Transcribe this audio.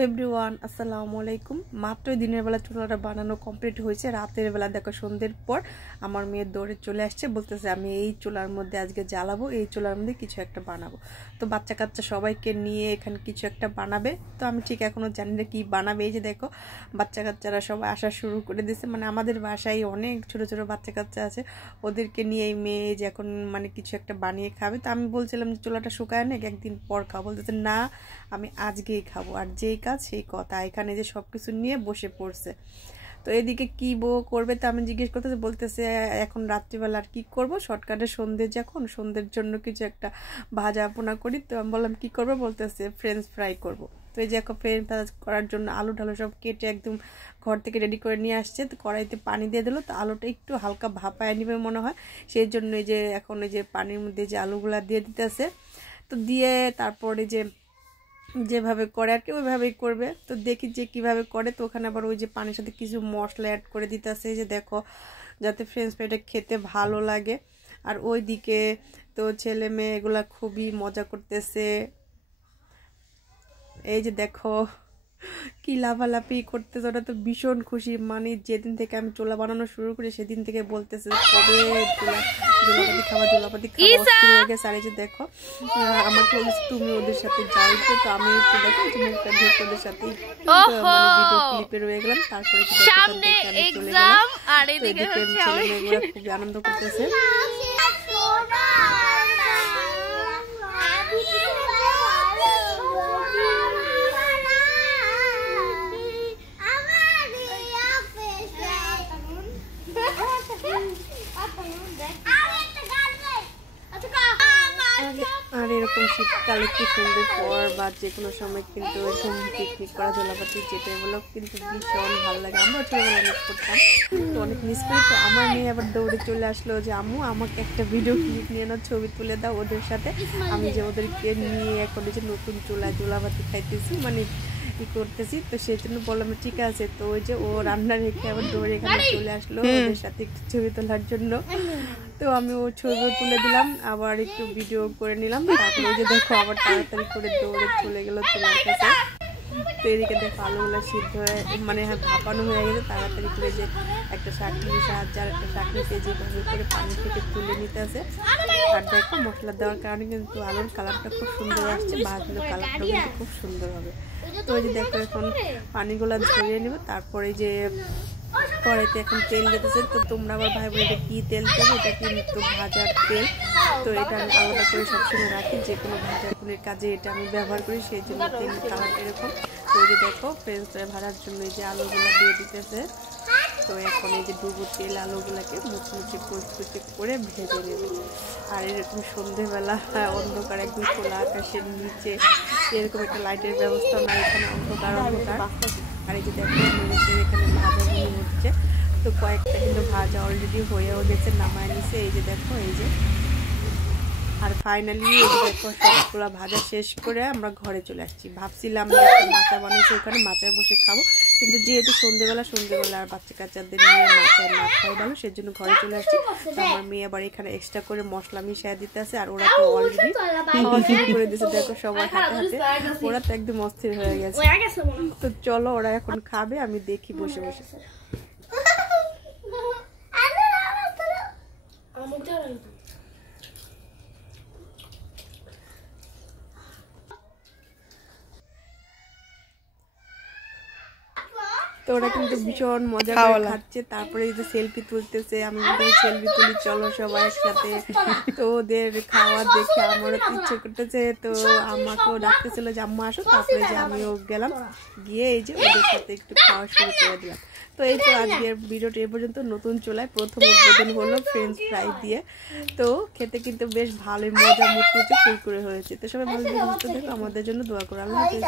Everyone আসসালামু আলাইকুম। মাত্র দিনের বেলা চুলাটা বানানো কমপ্লিট হয়েছে। রাতের বেলা দেখো সন্ধ্যের পর আমার মেয়ে দৌড়ে চলে আসছে, বলতেছে আমি এই চুলার মধ্যে আজকে জ্বালাবো, এই চুলার মধ্যে কিছু একটা বানাবো। তো বাচ্চা কাচ্চা সবাইকে নিয়ে এখানে কিছু একটা বানাবে। তো আমি ঠিক এখনও জানি না কী বানাবে। এই যে দেখো বাচ্চা কাচ্চারা সবাই আসা শুরু করে দিয়েছে। মানে আমাদের বাসায় অনেক ছোটো ছোটো বাচ্চা কাচ্চা আছে, ওদেরকে নিয়ে এই মেয়ে যে এখন মানে কিছু একটা বানিয়ে খাবে। তো আমি বলছিলাম যে চুলাটা শুকায় না, একদিন পর খাবো। বলতেছে না আমি আজকেই খাবো। আর যেই কাজ সেই কথা, এখানে যে সব কিছু নিয়ে বসে পড়ছে। তো এদিকে কি বউ করবে, তো আমি জিজ্ঞেস করতেছে, বলতেছে এখন রাত্রিবেলা আর কি করবো, শর্টকাটে সন্ধ্যে যখন, সন্ধ্যের জন্য কিছু একটা ভাজা পোনা করি। তো আমি বললাম কি করবো, বলতেছে ফ্রেঞ্চ ফ্রাই করবো। তো এই যে এখন ফ্রেঞ্চ ফ্রাই করার জন্য আলু ঢালু সব কেটে একদম ঘর থেকে রেডি করে নিয়ে আসছে। তো কড়াইতে পানি দিয়ে দিল, তো আলুটা একটু হালকা ভাপায় নিবে মনে হয়, সেই জন্য এই যে এখন এই যে পানির মধ্যে যে আলুগুলা দিয়ে দিতেছে। তো দিয়ে তারপরে যেভাবে করে আর কি ওইভাবেই করবে। তো দেখি যে কিভাবে করে। তো ওখানে আবার ওই যে পানির সাথে কিছু মশলা অ্যাড করে দিতেছে, যে দেখো যাতে ফ্রেঞ্চ ফ্রাইটা খেতে ভালো লাগে। আর ওই দিকে তো ছেলে মেয়ে এগুলা খুবই মজা করতেছে। এই যে দেখো কি লাফালাফি করতেছে, ওটা তো ভীষণ খুশি। মানে যেদিন থেকে আমি চোলা বানানো শুরু করি সেদিন থেকে বলতেছে কবে জোলাপাতি খাওয়া শুরু হয়ে গেছে। আর এই যে দেখো আমাকে বলেছে তুমি ওদের সাথে যাই। তো আমি একটু দেখো মুখটা ঢেকে ওদের সাথে মানে ভিডিও ক্লিপে রয়ে গেলাম। তারপরে আমি চলে গেলাম। এদিকে ছেলে মেয়েগুলো খুবই আনন্দ করতেছে। আর এরকম শীতকালে কি সুন্দর পর বা যে কোনো সময় কিন্তু এরকম পিকনিক করা, জলাপাতি যেটা এগুলো কিন্তু ভীষণ ভালো লাগে। আমরাও ছোটোবেলা মিস করতাম, তো অনেক মিস করি। তো আমার মেয়ে আবার দৌড়ে চলে আসলো যে আম্মু আমাকে একটা ভিডিও ক্লিপ নিয়ে নাও, ছবি তুলে দাও ওদের সাথে। আমি যে ওদেরকে নিয়ে এখন যে নতুন চুলায় জলাপাতি খাইতেছি মানে ই করতেছি। তো সেই জন্য বললাম ঠিক আছে। তো ওই যে ও রান্না রেখে আবার দৌড়ে এখানে চলে আসলো ওদের সাথে একটু ছবি তোলার জন্য। তো আমি ও ছবিও তুলে দিলাম, আবার একটু ভিডিও করে নিলাম। তারপরে ওই যে দেখো আবার তাড়াতাড়ি করে দৌড়ে চলে গেল চুলার কাছে। তো এদিকে দেখো আলুগুলো সিদ্ধ হয়ে মানে ভাপানো হয়ে গেছে। তাড়াতাড়ি করে যে একটা শাকনির সাহায্যে আর একটা শাকনিতে যেভাবে করে পানি থেকে তুলে নিতে আছে। আর দেখো মশলা দেওয়ার কারণে কিন্তু আলুর কালারটা খুব সুন্দর আসছে, ভাজলে কালারটাও কিন্তু খুব সুন্দর হবে। তো ওই যে দেখো এখন পানিগুলো ঝরিয়ে নেব। তারপরে যে কড়াইতে এখন তেল দিতেছে। তো তোমরা আবার ভাই বোন এটা কী তেল দেবে, এটা কিন্তু ভাজার তেল। তো এটা আমি আলাদা করে সবসময় রাখি, যে কোনো ভাজা ফুলের কাজে এটা আমি ব্যবহার করি, সেই জন্য তেল কালারটা এরকম। তো এই যে দেখো ফ্রেঞ্চ ফ্রাই ভাজার জন্য এই যে আলুগুলো দিয়ে দিতেছে। তো এখন এই যে ডুবো তেল আলুগুলোকে মুচমুচে কুচকুচে করে ভেজে নেবে। আর এরকম সন্ধেবেলা অন্ধকার একদম খোলা আকাশের নিচে এরকম একটা লাইটের ব্যবস্থা নাই, এখানে অন্ধকার। আর এই যে দেখো এখানে ভাজাগুলো হচ্ছে। তো কয়েকটা কিন্তু ভাজা অলরেডি হয়েও গেছে, নামায় নিছে। এই যে দেখো এই যে আর ফাইনালি এই যে দেখো সবগুলো ভাজা শেষ করে আমরা ঘরে চলে আসছি। ভাবছিলাম যে একটা মাচা বানিয়েছে ওখানে মাচায় বসে খাবো, কিন্তু যেহেতু সন্ধ্যেবেলা আর বাচ্চা কাচ্চাদের নিয়ে মাচায় না খাওয়া ভালো, সেজন্য ঘরে চলে আসছি। তো আমার মেয়ে আবার এখানে এক্সট্রা করে মশলা মিশিয়ে দিতে আছে। আর ওরা তো অলরেডি খাওয়া শুরু করে দিয়েছে, দেখো সবার হাতে হাতে। ওরা তো একদম অস্থির হয়ে গেছে। তো চলো ওরা এখন খাবে, আমি দেখি বসে বসে। তো ওরা কিন্তু ভীষণ মজা করে খাচ্ছে। তারপরে এই যে সেলফি তুলতেছে, আমি সেলফি তুলি চলো সবাই একসাথে। তো ওদের খাওয়া দেখে আমারও ইচ্ছে করতেছে। তো আমাকেও ডাকতেছিল যে আম্মা আসো। তারপরে যে আমিও গেলাম, গিয়ে এই যে ওদের সাথে একটু খাওয়া শুরু করে দিলাম। তো এই তো আজকের ভিডিওটা এ পর্যন্ত। নতুন চুলায় প্রথম উদ্বোধন হলো ফ্রেঞ্চ ফ্রাই দিয়ে। তো খেতে কিন্তু বেশ ভালোই মজা মুচমুচে কুরকুরে হয়েছে। তো সবাই ভালো দেখো, আমাদের জন্য দোয়া করো। আল্লাহ হাফেজ।